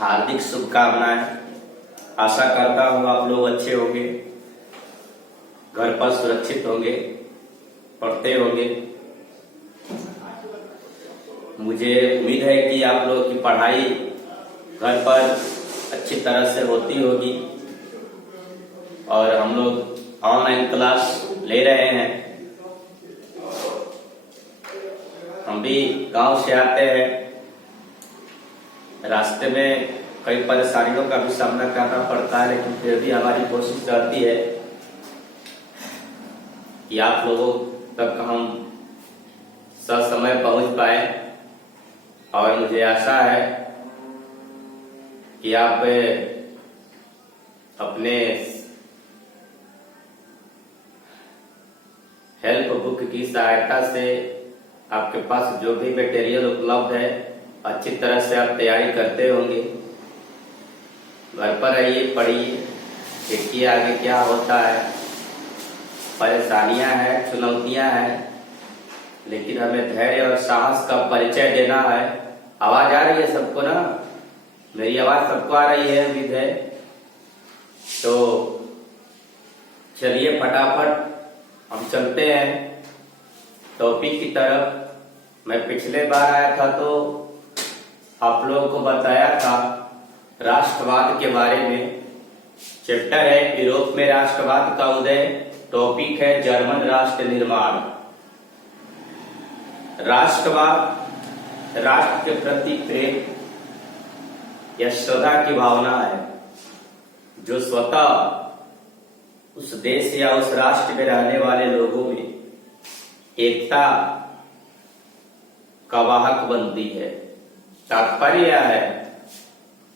हार्दिक शुभकामनाएं। आशा करता हूँ आप लोग अच्छे होंगे, घर पर सुरक्षित होंगे, पढ़ते होंगे। मुझे उम्मीद है कि आप लोग की पढ़ाई घर पर अच्छी तरह से होती होगी और हम लोग ऑनलाइन क्लास ले रहे हैं। हम भी गांव से आते हैं, रास्ते में कई परेशानियों का भी सामना करना पड़ता है, लेकिन फिर भी हमारी कोशिश रहती है कि आप लोगों तक हम ससमय पहुंच पाए। और मुझे आशा है कि आप अपने हेल्प बुक की सहायता से आपके पास जो भी मटेरियल उपलब्ध है अच्छी तरह से आप तैयारी करते होंगे। घर पर रहिए, पढ़िए, देखिए आगे क्या होता है। परेशानियां हैं, चुनौतियां हैं, लेकिन हमें धैर्य और साहस का परिचय देना है। आवाज आ रही है सबको ना? मेरी आवाज सबको आ रही है, उम्मीद है। तो चलिए फटाफट हम चलते हैं टॉपिक की तरफ। मैं पिछले बार आया था तो आप लोगों को बताया था राष्ट्रवाद के बारे में। चैप्टर है यूरोप में राष्ट्रवाद का उदय। टॉपिक है जर्मन राष्ट्र निर्माण। राष्ट्रवाद राष्ट्र के प्रति प्रेम या श्रद्धा की भावना है, जो स्वतः उस देश या उस राष्ट्र में रहने वाले लोगों में एकता का वाहक बनती है। तात्पर्य यह है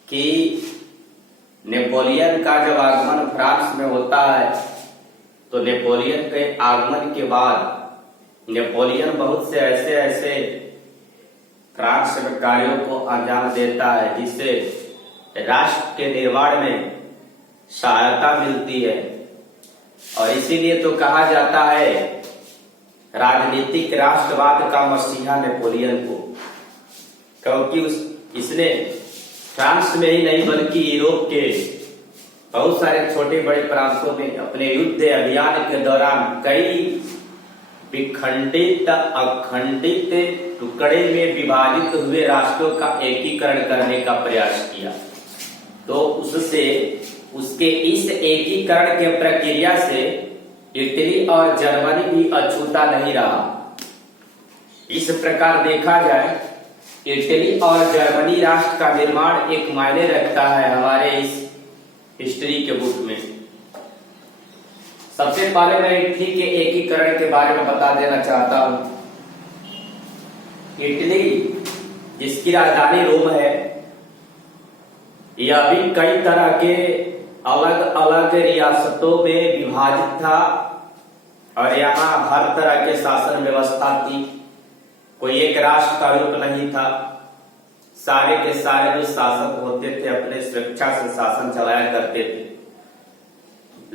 कि नेपोलियन का जब आगमन फ्रांस में होता है तो नेपोलियन के आगमन के बाद नेपोलियन बहुत से ऐसे फ्रांस में कार्यों को अंजाम देता है जिससे राष्ट्र के निर्माण में सहायता मिलती है। और इसीलिए तो कहा जाता है राजनीतिक राष्ट्रवाद का मसीहा नेपोलियन को, क्योंकि इसने फ्रांस में ही नहीं बल्कि यूरोप के बहुत सारे छोटे बड़े प्रांतों में अपने युद्ध अभियान के दौरान कई विखंडित अखंडित टुकड़े में विभाजित हुए राष्ट्रों का एकीकरण करने का प्रयास किया। तो उसके इस एकीकरण के प्रक्रिया से इटली और जर्मनी भी अछूता नहीं रहा। इस प्रकार देखा जाए इटली और जर्मनी राष्ट्र का निर्माण एक मायने रखता है हमारे इस हिस्ट्री के बुक में। सबसे पहले मैं इटली के एकीकरण के बारे में बता देना चाहता हूं। इटली जिसकी राजधानी रोम है, यह भी कई तरह के अलग अलग रियासतों में विभाजित था और यहाँ हर तरह के शासन व्यवस्था थी। कोई एक राष्ट्र का रूप नहीं था। सारे के सारे जो शासक होते थे अपने स्वेच्छा से शासन चलाया करते थे।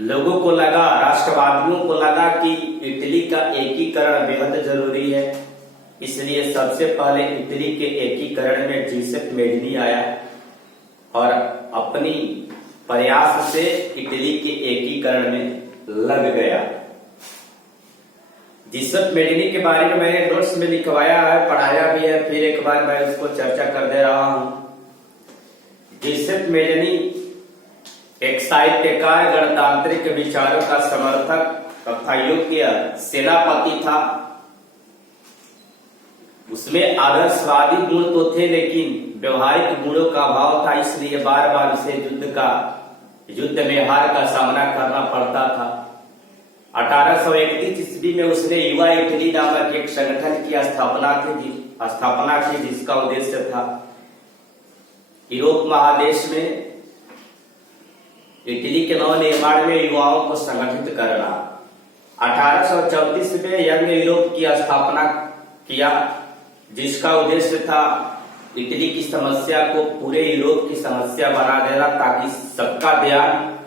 लोगों को लगा, राष्ट्रवादियों को लगा कि इटली का एकीकरण बेहद जरूरी है, इसलिए सबसे पहले इटली के एकीकरण में जीसेप मेडिनी आया और अपनी प्रयास से इटली के एकीकरण में लग गया। जीसेप मेडिनी के बारे में मैंने नोट्स में लिखवाया है, पढ़ाया भी है, फिर एक बार मैं उसको चर्चा कर दे रहा हूं। जीसेप मेडिनी एक साहित्यकार, गणतांत्रिक विचारों का समर्थक तथा योग्य सेनापति था। उसमें आदर्शवादी गुण तो थे, लेकिन व्यवहारिक गुणों का अभाव था, इसलिए बार बार उसे युद्ध में हार का सामना करना पड़ता था। 1831 ईस्वी में उसने युवा इटली नामक एक संगठन की स्थापना की जिसका उद्देश्य था यूरोप महादेश में इटली के नव निर्माण में युवाओं को संगठित करना। 1834 में यंग यूरोप की स्थापना किया जिसका उद्देश्य था इटली की समस्या को पूरे यूरोप की समस्या बना देना, ताकि सबका ध्यान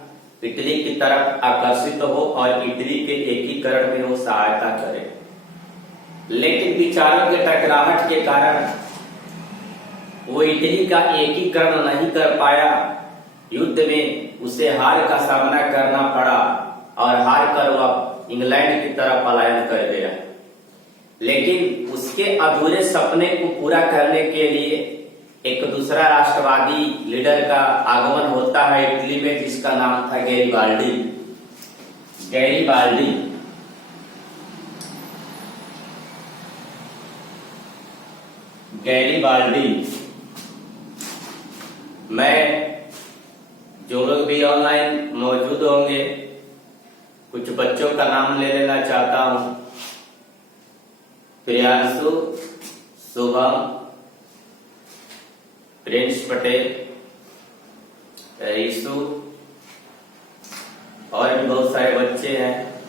इटली की तरफ आकर्षित हो और इटली के एकीकरण में वो सहायता करे। लेकिन विचारों के टकराहट के कारण वो इटली का एकीकरण नहीं कर पाया। युद्ध में उसे हार का सामना करना पड़ा और हार कर वह इंग्लैंड की तरफ पलायन कर गया। लेकिन उसके अधूरे सपने को पूरा करने के लिए एक दूसरा राष्ट्रवादी लीडर का आगमन होता है इटली में, जिसका नाम था गैरिबाल्डी। मैं जो लोग भी ऑनलाइन मौजूद होंगे, कुछ बच्चों का नाम ले लेना चाहता हूं। प्रियांशु, शुभम, प्रिंस पटेल, ईशु और भी बहुत सारे बच्चे हैं।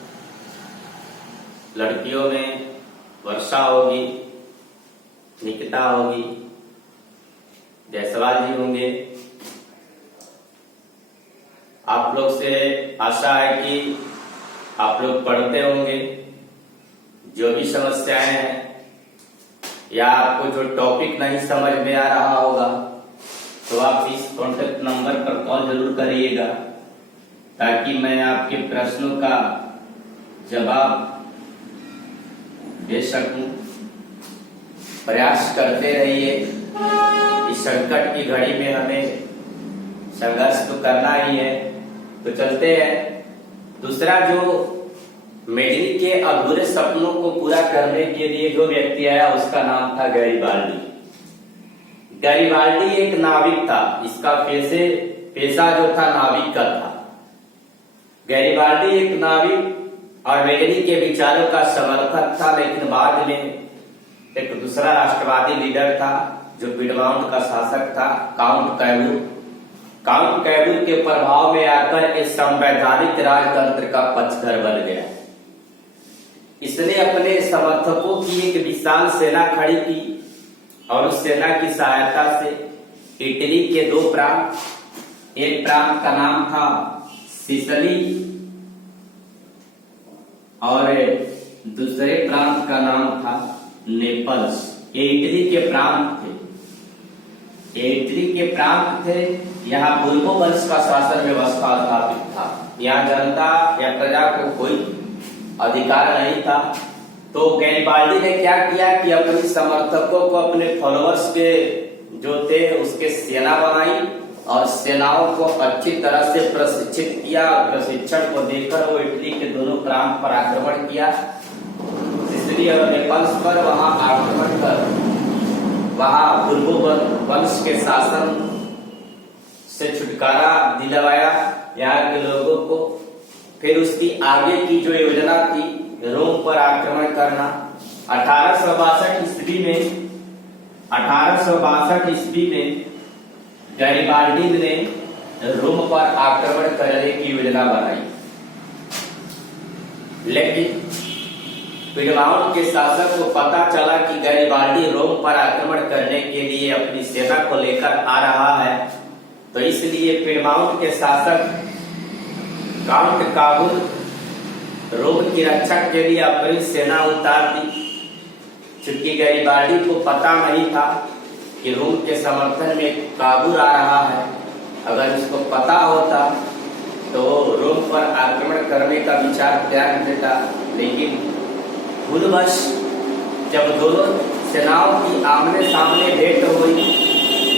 लड़कियों में वर्षा होगी, निकिता होगी, जायसवाल जी होंगे। आप लोग से आशा है कि आप लोग पढ़ते होंगे। जो भी समस्याएं हैं या आपको जो टॉपिक नहीं समझ में आ रहा होगा तो आप इस कॉन्टेक्ट नंबर पर कॉल जरूर करिएगा, ताकि मैं आपके प्रश्नों का जवाब दे सकूं। प्रयास करते रहिए। इस संकट की घड़ी में हमें संघर्ष तो करना ही है। तो चलते हैं। दूसरा, जो मेडली के अधूरे सपनों को पूरा करने के लिए जो व्यक्ति आया उसका नाम था गैरिबाल्डी। गैरिबाल्डी एक नाविक था। इसका पेशा जो था नाविक का था। गैरिबाल्डी एक नाविक और मेडली के विचारों का समर्थक था, लेकिन बाद में एक दूसरा राष्ट्रवादी लीडर था जो पिडमाउंट का शासक था, काउंट कैबूल के प्रभाव में आकर एक संवैधानिक राजतंत्र का पक्षधर बन गया। इसने अपने समर्थकों की एक विशाल सेना खड़ी की और उस सेना की सहायता से इटली के दो प्रांत, एक प्रांत का नाम था सिसिली और दूसरे प्रांत का नाम था नेपल्स। ये इटली के प्रांत थे। यहाँ पूर्व वंश का शासन व्यवस्था स्थापित था। यहाँ जनता या प्रजा को कोई अधिकार नहीं था। तो गैरिबाल्डी ने क्या किया कि अपने समर्थकों को, अपने फॉलोअर्स के जो थे उसके सेना बनाई और सेनाओं को अच्छी तरह से प्रशिक्षित किया। प्रशिक्षण को देकर वो इटली के दोनों प्रांत पर आक्रमण किया, सिसिली और नेपल्स पर। वहां आक्रमण कर वहां पूर्व वंश के शासन से छुटकारा दिलवाया यहाँ के लोगों को। फिर उसकी आगे की जो योजना थी रोम पर आक्रमण करना, 1862 ईस्वी में गैरिबाल्डी ने रोम पर आक्रमण करने की योजना बनाई। लेकिन पिडमाउंट के शासक को पता चला कि गैरिबाल्डी रोम पर आक्रमण करने के लिए अपनी सेना को लेकर आ रहा है, तो इसलिए पिडमाउंट के शासक काउंट काबूल रोम की रक्षा के लिए अपनी सेना उतार दी। चूंकि गैरिबाल्डी को पता नहीं था कि रोम के समर्थन में काबूल आ रहा है, अगर उसको पता होता तो रोम पर आक्रमण करने का विचार त्याग देता। लेकिन भूलवश जब दोनों सेनाओं की आमने सामने भेंट हुई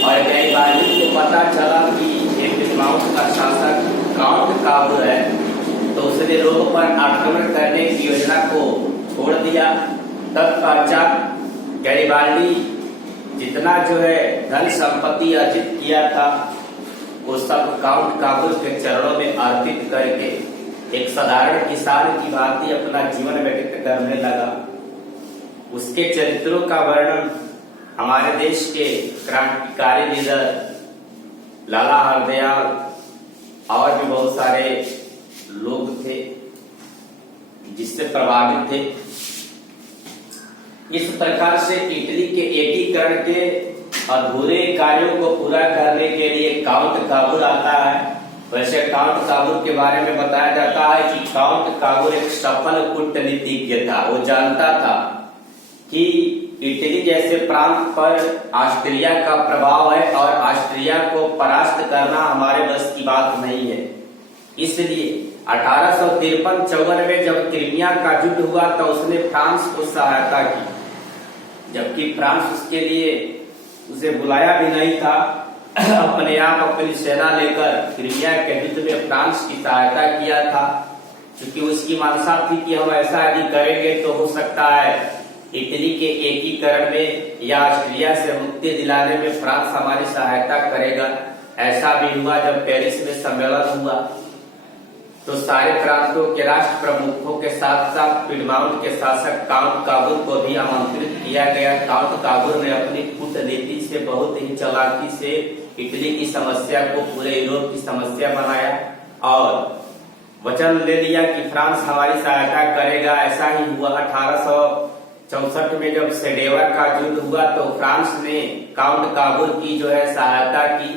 और गैरिबाल्डी को पता चला कि ये पिडमाउंट का शासक काउंट काबूल है, तो उसने रोम पर आक्रमण करने की योजना को छोड़ दिया। तत्पश्चात गैरिबाल्डी जितना जो है धन संपत्ति अर्जित किया था वो सब काउंट काबूल के चरणों में अर्पित करके एक साधारण किसान की भांति अपना जीवन व्यतीत करने लगा। उसके चरित्रों का वर्णन हमारे देश के क्रांतिकारी लीडर लाला हरदयाल और भी बहुत सारे लोग थे जिससे प्रभावित थे। इस प्रकार से इटली के एकीकरण के अधूरे कार्यों को पूरा करने के लिए काउंट काबूल आता है। वैसे काउंट काबूल के बारे में बताया जाता है कि काउंट काबूल एक सफल कूटनीतिज्ञ था। वो जानता था कि इटली जैसे प्रांत पर ऑस्ट्रिया का प्रभाव है और ऑस्ट्रिया को परास्त करना हमारे बस की बात नहीं है। इसलिए 1853-54 में जब क्रीमिया का युद्ध हुआ तो उसने फ्रांस को सहायता की, जबकि फ्रांस उसके लिए उसे बुलाया भी नहीं था। अपने आप अपनी सेना लेकर क्रीमिया के युद्ध में फ्रांस की सहायता किया था, क्योंकि उसकी मंशा थी कि हम ऐसा यदि करेंगे तो हो सकता है इटली के एकीकरण में या ऑस्ट्रिया से मुक्ति दिलाने में फ्रांस हमारी सहायता करेगा। ऐसा भी हुआ। जब पेरिस में सम्मेलन हुआ तो सारे प्रांतों के राष्ट्र प्रमुखों के साथ साथ पिडमाउंट के शासक काउंट काबूर को भी आमंत्रित किया गया। काउंट काबूर ने अपनी कूटनीति से बहुत ही चालाकी से इटली की समस्या को पूरे यूरोप की समस्या बनाया और वचन ले लिया कि फ्रांस हमारी सहायता करेगा। ऐसा ही हुआ। 1864 में जब सेडेवा का युद्ध हुआ तो फ्रांस ने काउंट काबूर की जो है सहायता की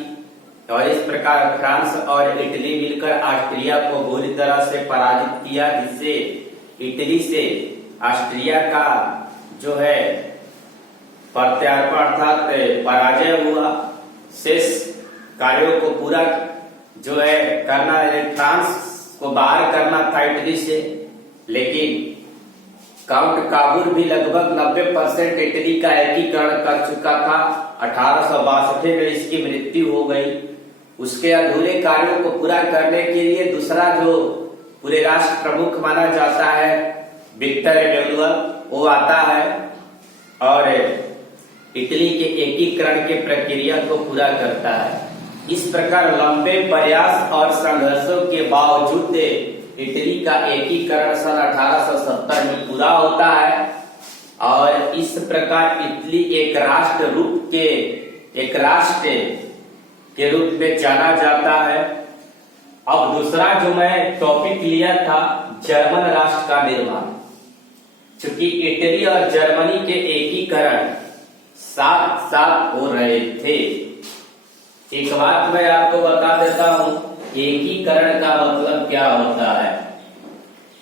और इस प्रकार फ्रांस और इटली मिलकर ऑस्ट्रिया को बुरी तरह से पराजित किया, जिससे इटली से ऑस्ट्रिया का जो है प्रत्यार्पण अर्थात पराजय हुआ। शेष कार्यों को पूरा जो है करना है, फ्रांस को बाहर करना था इटली से, लेकिन काउंट काबूर भी लगभग 90% इटली का एकीकरण कर चुका था। 1862 में इसकी मृत्यु हो गई। उसके अधूरे कार्यों को पूरा करने के लिए दूसरा जो पूरे राष्ट्र प्रमुख माना जाता है विक्टर एमेनुअल, वो आता है और इटली के एकीकरण के प्रक्रिया को पूरा करता है। इस प्रकार लंबे प्रयास और संघर्षों के बावजूद इटली का एकीकरण सन 1870 में पूरा होता है और इस प्रकार इटली एक राष्ट्र के रूप में जाना जाता है। अब दूसरा जो मैं टॉपिक लिया था जर्मन राष्ट्र का निर्माण, क्योंकि इटली और जर्मनी के एकीकरण साथ साथ हो रहे थे। एक बात मैं आपको बता देता हूं, एकीकरण का मतलब क्या होता है।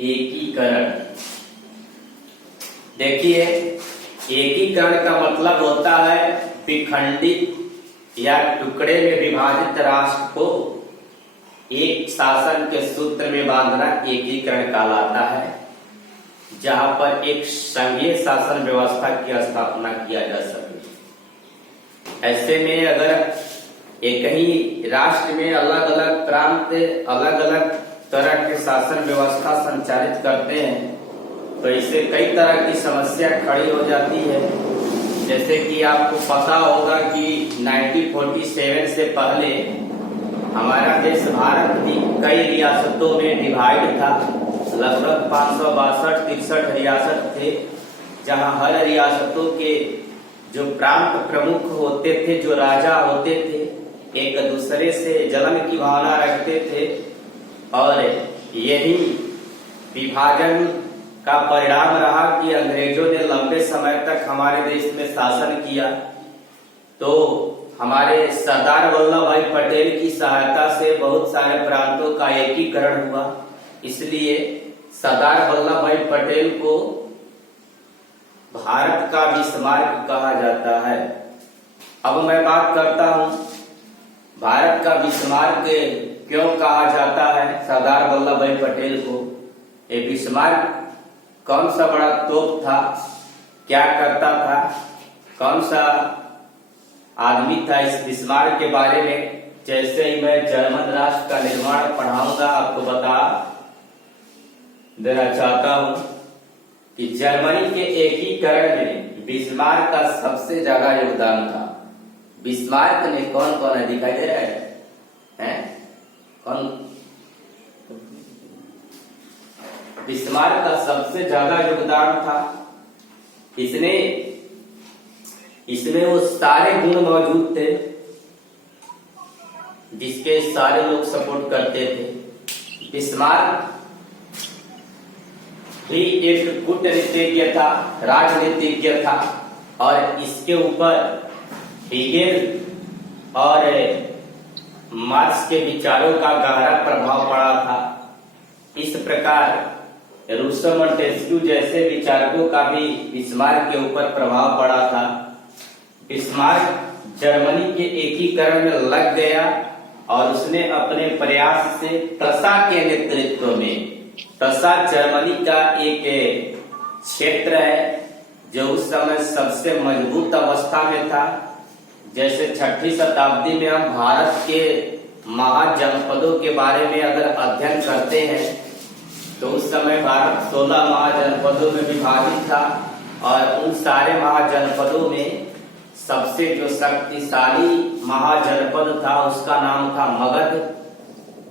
एकीकरण देखिए, एकीकरण का मतलब होता है विखंडित या टुकड़े में विभाजित राष्ट्र को एक शासन के सूत्र में बांधना एकीकरण कहलाता है, जहां पर एक संघीय शासन व्यवस्था की स्थापना किया जा सके। ऐसे में अगर एक ही राष्ट्र में अलग अलग प्रांत अलग अलग तरह के शासन व्यवस्था संचालित करते हैं तो इससे कई तरह की समस्या खड़ी हो जाती है। जैसे कि आपको पता होगा कि 1947 से पहले हमारा देश भारत भी कई रियासतों में डिवाइड था। लगभग 562-63 रियासत थे, जहां हर रियासतों के जो प्रांत प्रमुख होते थे, जो राजा होते थे, एक दूसरे से जलन की भावना रखते थे और यही विभाजन का परिणाम रहा कि अंग्रेजों ने लंबे समय तक हमारे देश में शासन किया। तो हमारे सरदार वल्लभ भाई पटेल की सहायता से बहुत सारे प्रांतों का एकीकरण हुआ। इसलिए सरदार वल्लभ भाई पटेल को भारत का बिस्मार्क कहा जाता है। अब मैं बात करता हूं भारत का बिस्मार्क क्यों कहा जाता है सरदार वल्लभ भाई पटेल को। ये बिस्मार्क कौन सा बड़ा तोप था, क्या करता था, कौन सा आदमी था, इस बिस्मार्क के बारे में जैसे ही मैं जर्मन राष्ट्र का निर्माण पढ़ाऊंगा आपको बता देना चाहता हूं कि जर्मनी के एकीकरण में बिस्मार्क का सबसे ज्यादा योगदान था। बिस्मार्क ने कौन कौन है दिखाई दे रहा है? कौन? बिस्मार्क का सबसे ज्यादा योगदान था। इसमें वो सारे गुण मौजूद थे जिसके सारे लोग सपोर्ट करते थे। बिस्मार्क भी एक कूटनीतिज्ञ था, राजनीतिज्ञ था और इसके ऊपर हीगेल और मार्क्स के विचारों का गहरा प्रभाव पड़ा था। इस प्रकार रूसो मोंटेस्क्यू जैसे विचारकों का भी बिस्मार्क के ऊपर प्रभाव पड़ा था। बिस्मार्क जर्मनी के एकीकरण में लग गया और उसने अपने प्रयास से प्रसा के नेतृत्व में, प्रसा जर्मनी का एक क्षेत्र है जो उस समय सबसे मजबूत अवस्था में था। जैसे 6ठी शताब्दी में हम भारत के महाजनपदों के बारे में अगर अध्ययन करते हैं तो उस समय भारत 16 महाजनपदों में विभाजित था और उन सारे महाजनपदों में सबसे जो शक्तिशाली महाजनपद था उसका नाम था मगध,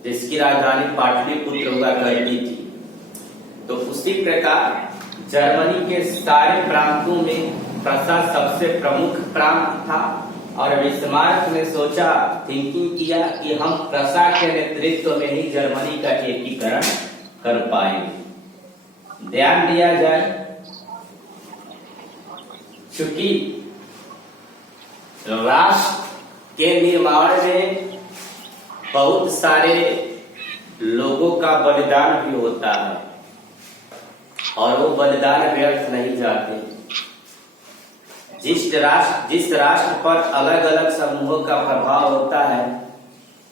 जिसकी राजधानी पाटलिपुत्र हुआ करती थी। तो उसी प्रकार जर्मनी के सारे प्रांतों में प्रसा सबसे प्रमुख प्रांत था और बिस्मार्क ने सोचा, थिंकिंग किया कि हम प्रसा के नेतृत्व में ही जर्मनी का एकीकरण कर पाएंगे। ध्यान दिया जाए, चूंकि राष्ट्र के निर्माण में बहुत सारे लोगों का बलिदान भी होता है और वो बलिदान व्यर्थ नहीं जाते। जिस राष्ट्र पर अलग अलग समूहों का प्रभाव होता है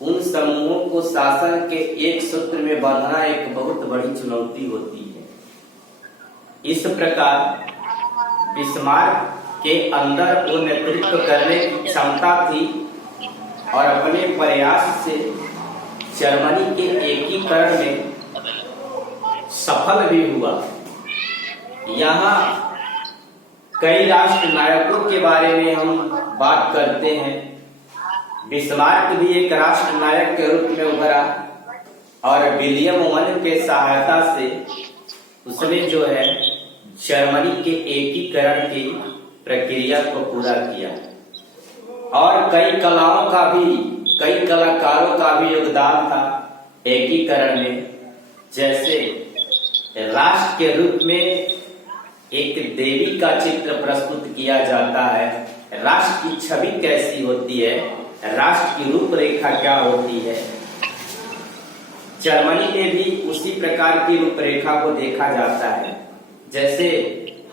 उन समूहों को शासन के एक सूत्र में बांधना एक बहुत बड़ी चुनौती होती है। इस प्रकार बिस्मार्क के अंदर वो नेतृत्व करने की क्षमता थी और अपने प्रयास से जर्मनी के एकीकरण में सफल भी हुआ। यहाँ कई राष्ट्र नायकों के बारे में हम बात करते हैं। बिस्मार्क भी एक राष्ट्र नायक के रूप में उभरा और विलियम वन के सहायता से उसने जो है जर्मनी के एकीकरण की प्रक्रिया को पूरा किया और कई कलाकारों का भी योगदान था एकीकरण में। जैसे राष्ट्र के रूप में एक देवी का चित्र प्रस्तुत किया जाता है। राष्ट्र की छवि कैसी होती है, राष्ट्र की रूपरेखा क्या होती है, जर्मनी में भी उसी प्रकार की रूपरेखा को देखा जाता है। जैसे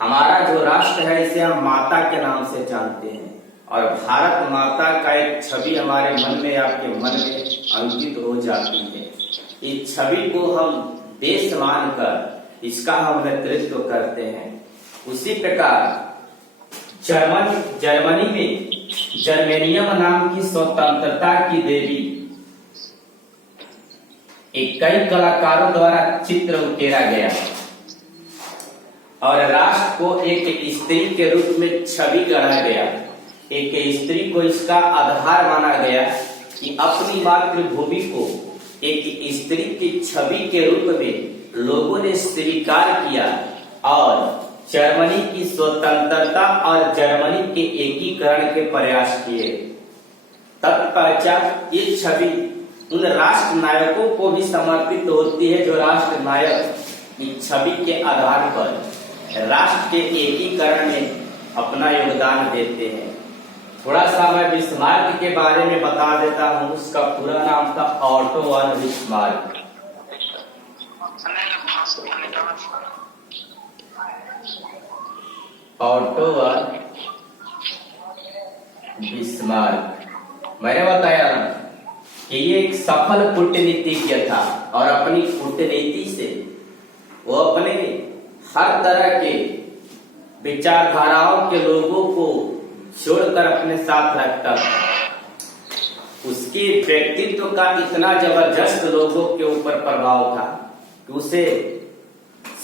हमारा जो राष्ट्र है इसे हम माता के नाम से जानते हैं और भारत माता का एक छवि हमारे मन में, आपके मन में अंकित हो जाती है। इस छवि को हम देश मानकर इसका हम नेतृत्व करते हैं। उसी प्रकार जर्मनी में जर्मेनियम नाम की स्वतंत्रता की देवी एक कई कलाकारों द्वारा चित्र उकेरा गया और राष्ट्र को एक स्त्री के रूप में छवि गढ़ा गया। एक स्त्री को इसका आधार माना गया कि अपनी मातृभूमि को एक स्त्री की छवि के रूप में लोगों ने स्वीकार किया और जर्मनी की स्वतंत्रता और जर्मनी के एकीकरण के प्रयास किए। तत्पश्चात ये छवि उन राष्ट्र नायकों को भी समर्पित होती है जो राष्ट्र नायक इस छवि के आधार पर राष्ट्र के एकीकरण में अपना योगदान देते हैं। थोड़ा सा मैं बिस्मार्क के बारे में बता देता हूँ। उसका पूरा नाम था auto von Bismarck. Auto von Bismarck, मैंने बताया ना कि ये एक सफल कूटनीतिज्ञ था और अपनी कूटनीति से वो अपने हर तरह के विचारधाराओं के लोगों को जोड़कर अपने साथ रखता था। उसके व्यक्तित्व का इतना जबरदस्त लोगों के ऊपर प्रभाव था कि उसे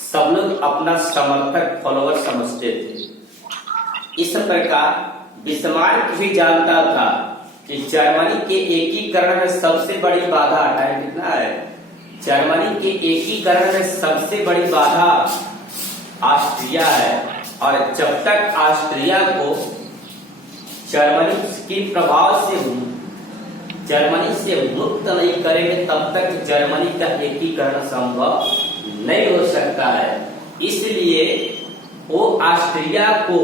सब लोग अपना समर्थक, फॉलोअर समझते थे। इस प्रकार बिस्मार्क भी जानता था कि जर्मनी के एकीकरण में सबसे बड़ी बाधा टाइम कितना है, जर्मनी के एकीकरण में सबसे बड़ी बाधा ऑस्ट्रिया है और जब तक ऑस्ट्रिया को जर्मनी के प्रभाव से जर्मनी से मुक्त नहीं करेंगे तब तक जर्मनी का एकीकरण संभव नहीं हो सकता है। इसलिए वो ऑस्ट्रिया को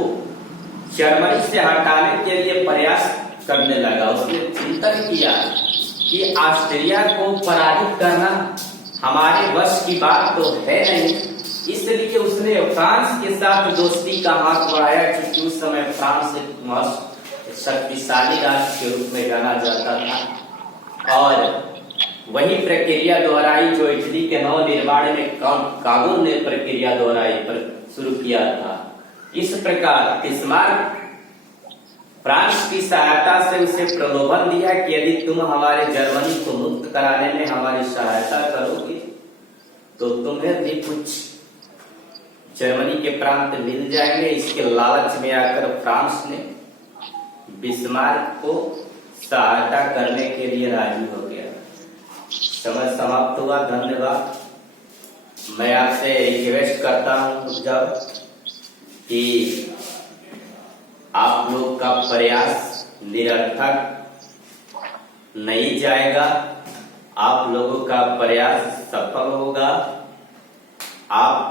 जर्मनी से हटाने के लिए प्रयास करने लगा। उसने चिंतन किया कि ऑस्ट्रिया को पराजित करना हमारे वश की बात तो है नहीं, इसलिए उसने फ्रांस के साथ दोस्ती का हाथ बढ़ाया, क्योंकि उस समय फ्रांस एक शक्तिशाली राष्ट्र के रूप में जाना जाता था। और वही प्रक्रिया दोहराई जो इटली के नव निर्माण में कागुल ने प्रक्रिया दोहराई पर शुरू किया था। इस प्रकार बिस्मार्क फ्रांस की सहायता से उसे प्रलोभन दिया कि यदि तुम हमारे जर्मनी को मुक्त कराने में हमारी सहायता करोगे तो तुम्हें भी कुछ जर्मनी के प्रांत मिल जाएंगे। इसके लालच में आकर फ्रांस ने बिस्मार्क को सहायता करने के लिए राजी हो गया। समय समाप्त हुआ। धन्यवाद। मैं आपसे रिक्वेस्ट करता हूं जब कि आप लोग का प्रयास निरर्थक नहीं जाएगा, आप लोगों का प्रयास सफल होगा। आप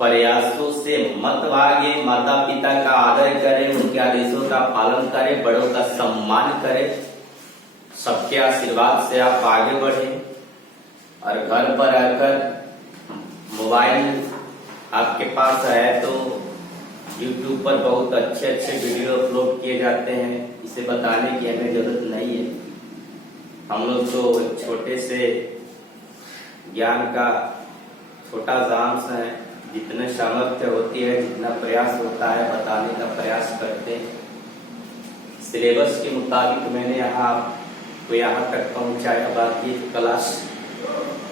प्रयासों से मत भागे, माता पिता का आदर करें, उनके आदेशों का पालन करें, बड़ों का सम्मान करें। सबके आशीर्वाद से आप आगे बढ़ें और घर पर आकर मोबाइल आपके पास है तो YouTube पर बहुत अच्छे अच्छे वीडियो अपलोड किए जाते हैं। इसे बताने की हमें जरूरत नहीं है। हम लोग तो छोटे से ज्ञान का छोटा सा अंश है। जितने सामर्थ्य होती है, जितना प्रयास होता है, बताने का प्रयास करते हैं। सिलेबस के मुताबिक मैंने यहाँ तक पहुंचाया। बाकी क्लास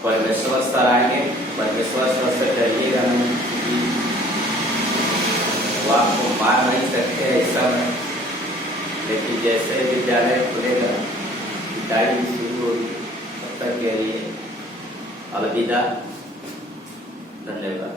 परमेश्वर सर आएंगे, परमेश्वर सर से करिएगा नहीं, वो आपको मार नहीं सकते ऐसा नहीं। लेकिन जैसे विद्यालय खुलेगा, पिटाई शुरू होगी, तब तक के लिए अलविदा। धन्यवाद।